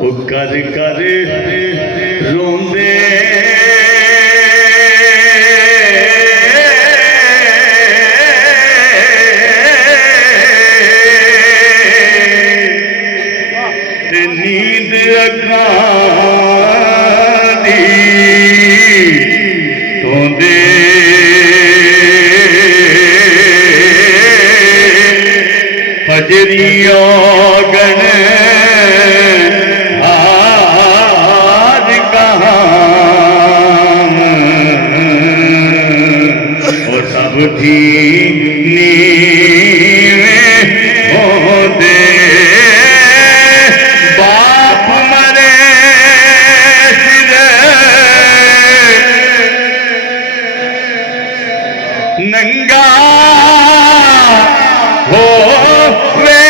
वो कर कर रोंदे नींद अखां दी तोंदे फजरिया गण आज कहाँ वो सब थी नंगा हो वे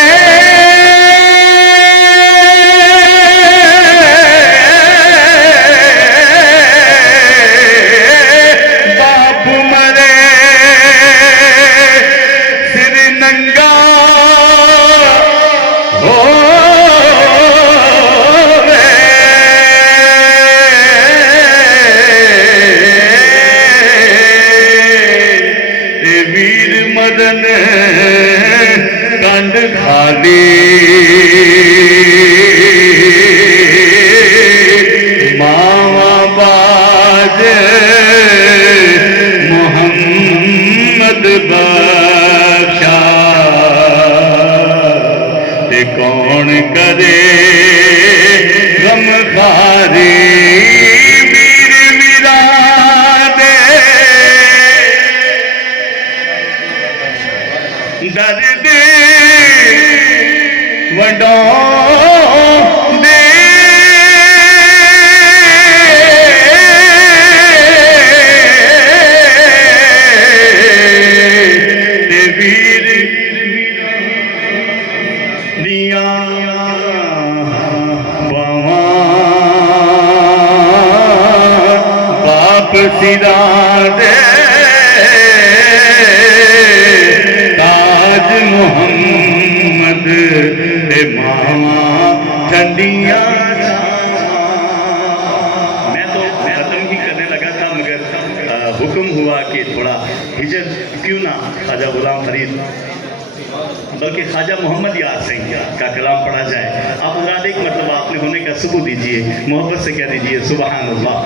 बाप मरे सिर नंगा हो वीर मदन कंड खाली मावा बाज मोहम्मद बख्शा ते कौन करे गम खारी दर्द वडोंदे ते वीर दियां बावां बाप सिरां दे मोहम्मद दे मावा ठंडिया। मैं तो खत्म ही करने लगा था मगर हुक्म हुआ कि थोड़ा हिजर क्यों ना ख्वाजा गुलाम फरीद बल्कि ख्वाजा मोहम्मद यार सिंह का कलाम पढ़ा जाए। आप हजरात एक मतलब आपने होने का सबूत दीजिए, मोहब्बत से कह दीजिए सुबहान अल्लाह।